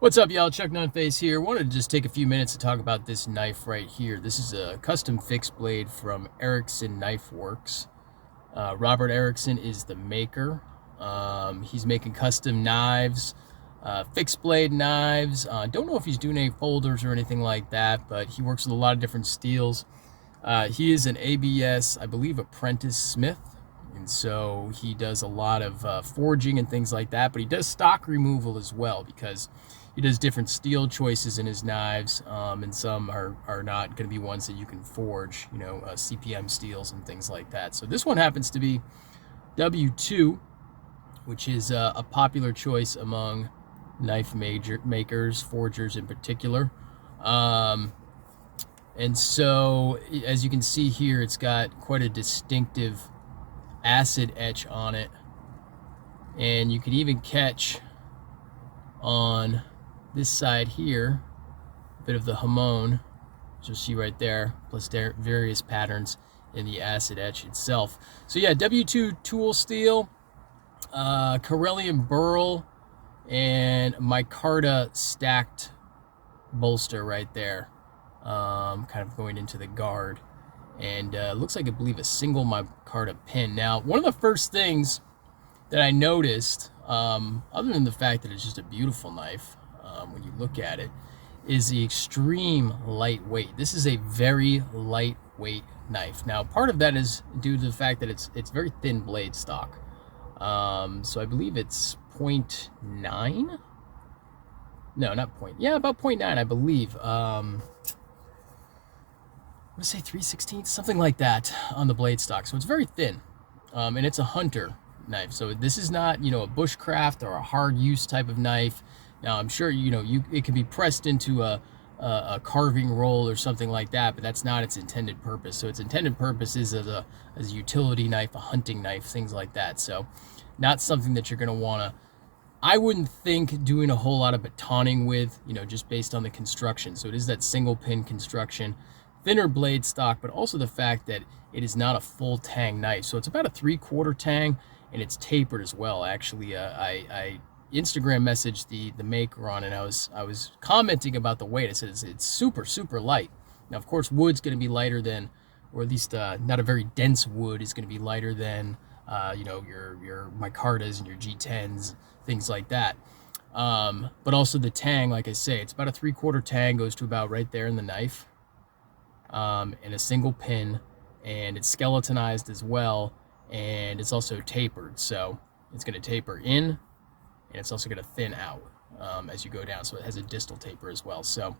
What's up, y'all? Chuck Nunface here. Wanted to just take a few minutes to talk about this knife right here. This is a custom fixed blade from Erickson Knifeworks. Robert Erickson is the maker. He's making custom knives, fixed blade knives. Don't know if he's doing any folders or anything like that, but he works with a lot of different steels. He is an ABS, I believe, apprentice smith, and so he does a lot of forging and things like that, but he does stock removal as well because he does different steel choices in his knives, and some are not going to be ones that you can forge, CPM steels and things like that. So this one happens to be W2, which is a popular choice among knife makers, forgers in particular. And so, as you can see here, it's got quite a distinctive acid etch on it. And you can even catch on this side here a bit of the hamon, which you'll see right there, plus various patterns in the acid etch itself. So yeah, W2 tool steel, Corellian burl, and micarta stacked bolster right there, kind of going into the guard. And looks like, I believe, a single micarta pin. Now, one of the first things that I noticed, other than the fact that it's just a beautiful knife, when you look at it, is the extreme lightweight. This is a very lightweight knife. Now, part of that is due to the fact that it's very thin blade stock. So I believe it's 0.9. No, not point. Yeah, about 0.9, I believe. I'm gonna say 3/16, something like that on the blade stock. So it's very thin, and it's a hunter knife. So this is not, a bushcraft or a hard use type of knife. Now I'm sure it can be pressed into a carving roll or something like that, but that's not its intended purpose. So its intended purpose is as a utility knife, a hunting knife, things like that. So not something that you're going to want to, I wouldn't think, doing a whole lot of batoning with, just based on the construction. So it is that single pin construction, thinner blade stock, but also the fact that it is not a full tang knife. So it's about a 3/4 tang, and it's tapered as well. Actually, I Instagram messaged the maker on it. I was commenting about the weight. I said it's super light. Now, of course, wood's going to be lighter than, or at least not a very dense wood is going to be lighter than your micartas and your G10s, things like that. But also the tang, like I say, it's about a 3/4 tang, goes to about right there in the knife, and a single pin, and it's skeletonized as well, and it's also tapered. So it's going to taper in, and it's also going to thin out as you go down. So it has a distal taper as well. So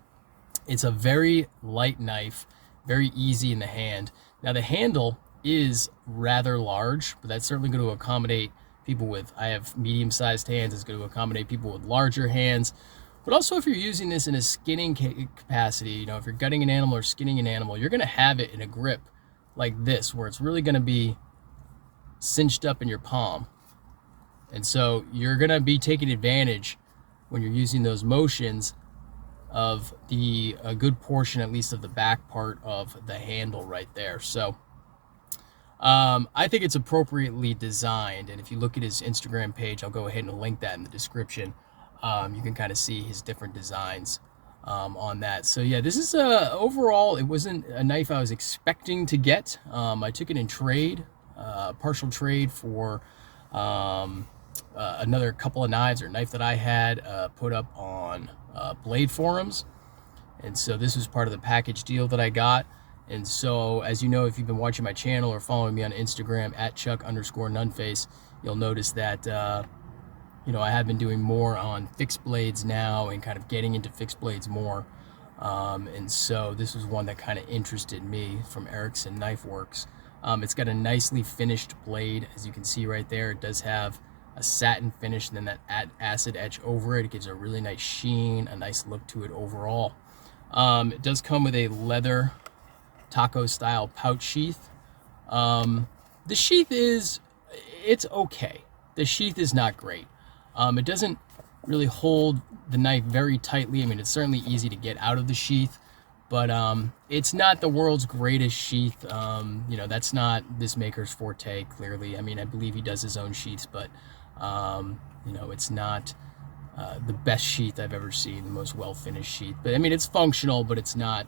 it's a very light knife, very easy in the hand. Now the handle is rather large, but that's certainly going to accommodate people with, I have medium-sized hands. It's going to accommodate people with larger hands. But also, if you're using this in a skinning capacity, if you're gutting an animal or skinning an animal, you're going to have it in a grip like this, where it's really going to be cinched up in your palm. And so you're going to be taking advantage, when you're using those motions, of a good portion, at least, of the back part of the handle right there. So I think it's appropriately designed. And if you look at his Instagram page, I'll go ahead and link that in the description. You can kind of see his different designs on that. So yeah, this is overall, it wasn't a knife I was expecting to get. I took it in trade, partial trade, for another couple of knives, or knife that I had put up on blade forums. And so this was part of the package deal that I got. And so, as you know, if you've been watching my channel or following me on Instagram at Chuck_Nunface, you'll notice that I have been doing more on fixed blades now, and kind of getting into fixed blades more. And so this was one that kind of interested me, from Erickson Knifeworks. It's got a nicely finished blade, as you can see right there. It does have a satin finish, and then that acid etch over it. It gives a really nice sheen, a nice look to it overall. It does come with a leather taco style pouch sheath. The sheath it's okay. The sheath is not great. It doesn't really hold the knife very tightly. I mean, it's certainly easy to get out of the sheath, but it's not the world's greatest sheath. That's not this maker's forte, clearly. I mean, I believe he does his own sheaths, but it's not the best sheath I've ever seen, the most well-finished sheath. But I mean, it's functional, but it's not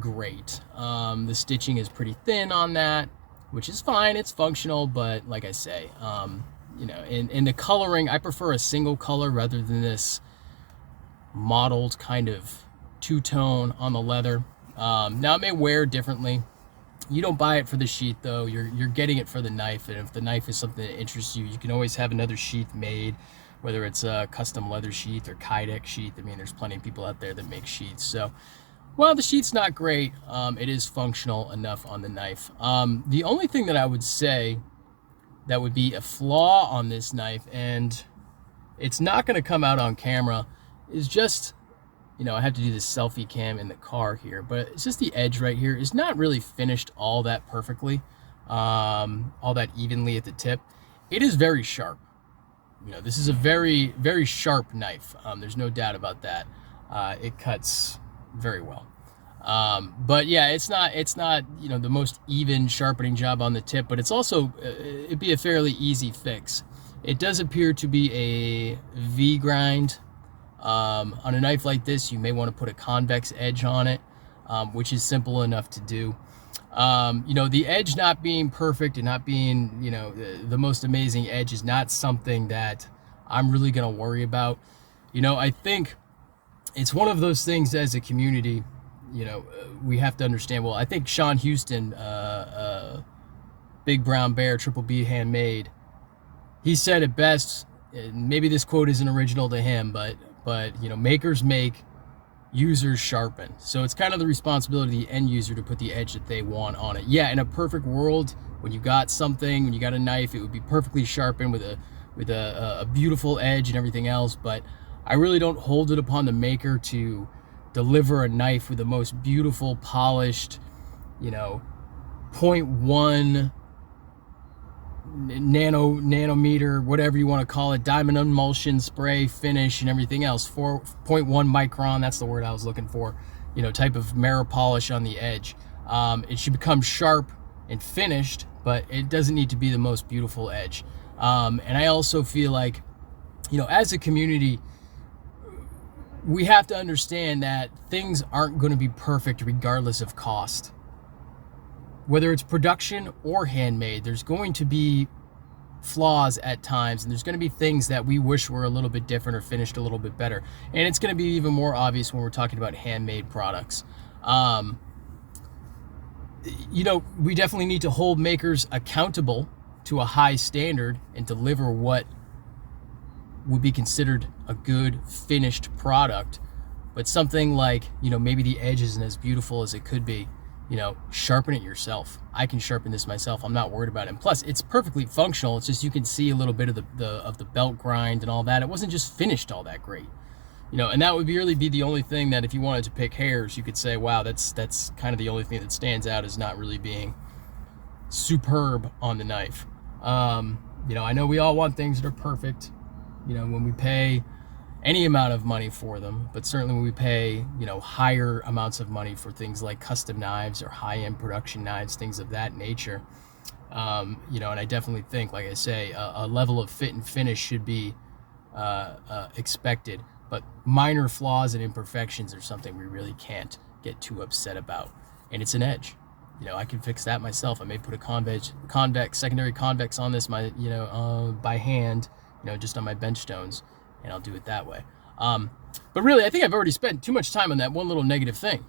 great. The stitching is pretty thin on that, which is fine. It's functional, but like I say, you know, in the coloring, I prefer a single color rather than this mottled kind of two-tone on the leather. Now it may wear differently. You don't buy it for the sheath though. You're getting it for the knife, and if the knife is something that interests you, you can always have another sheath made, whether it's a custom leather sheath or Kydex sheath. I mean, there's plenty of people out there that make sheaths. So while the sheath's not great, it is functional enough on the knife. The only thing that I would say that would be a flaw on this knife, and it's not going to come out on camera, is just, you know, I have to do this selfie cam in the car here, but it's just the edge right here is not really finished all that perfectly, all that evenly at the tip. It is very sharp. You know, this is a very, very sharp knife. There's no doubt about that. It cuts very well. But yeah, it's not, you know, the most even sharpening job on the tip, but it's also, it'd be a fairly easy fix. It does appear to be a V grind. On a knife like this, you may want to put a convex edge on it, which is simple enough to do. You know, the edge not being perfect and not being, you know, the most amazing edge is not something that I'm really going to worry about. You know, I think it's one of those things as a community, you know, we have to understand. Well, I think Sean Houston, Big Brown Bear, Triple B Handmade, he said it best. Maybe this quote isn't original to him, but you know, makers make, users sharpen. So it's kind of the responsibility of the end user to put the edge that they want on it. Yeah, in a perfect world, when you got something, when you got a knife, it would be perfectly sharpened with a beautiful edge and everything else. But I really don't hold it upon the maker to deliver a knife with the most beautiful, polished, you know, 0.1 nanometer, whatever you want to call it, diamond emulsion spray finish and everything else, 4.1 micron, that's the word I was looking for, you know, type of mirror polish on the edge. It should become sharp and finished, but it doesn't need to be the most beautiful edge. And I also feel like, you know, as a community, we have to understand that things aren't going to be perfect regardless of cost. Whether it's production or handmade, there's going to be flaws at times, and there's going to be things that we wish were a little bit different or finished a little bit better. And it's going to be even more obvious when we're talking about handmade products. You know, we definitely need to hold makers accountable to a high standard and deliver what would be considered a good finished product. But something like, you know, maybe the edge isn't as beautiful as it could be. You know, sharpen it yourself. I can sharpen this myself. I'm not worried about it. And plus, it's perfectly functional. It's just you can see a little bit of the belt grind and all that. It wasn't just finished all that great. You know, and that would really be the only thing that if you wanted to pick hairs, you could say, wow, that's kind of the only thing that stands out as not really being superb on the knife. You know, I know we all want things that are perfect, you know, when we pay any amount of money for them, but certainly when we pay, you know, higher amounts of money for things like custom knives or high-end production knives, things of that nature, you know, and I definitely think, like I say, a level of fit and finish should be expected, but minor flaws and imperfections are something we really can't get too upset about. And it's an edge. You know, I can fix that myself. I may put a secondary convex on this, by hand, you know, just on my bench stones, and I'll do it that way. But really, I think I've already spent too much time on that one little negative thing.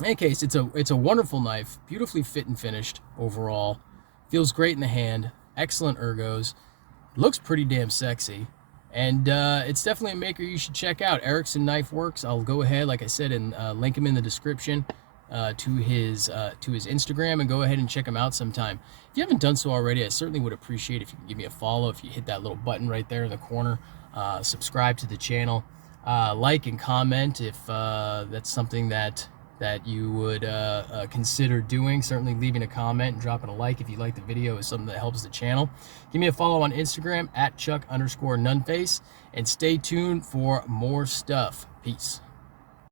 In any case, it's a wonderful knife, beautifully fit and finished overall. Feels great in the hand, excellent ergos, looks pretty damn sexy, and it's definitely a maker you should check out. Erickson Knifeworks. I'll go ahead, like I said, and link him in the description to his Instagram, and go ahead and check him out sometime. If you haven't done so already, I certainly would appreciate if you could give me a follow. If you hit that little button right there in the corner, subscribe to the channel, like and comment if that's something that you would consider doing. Certainly leaving a comment and dropping a like if you like the video is something that helps the channel. Give me a follow on Instagram at Chuck_Nunface, and stay tuned for more stuff. Peace.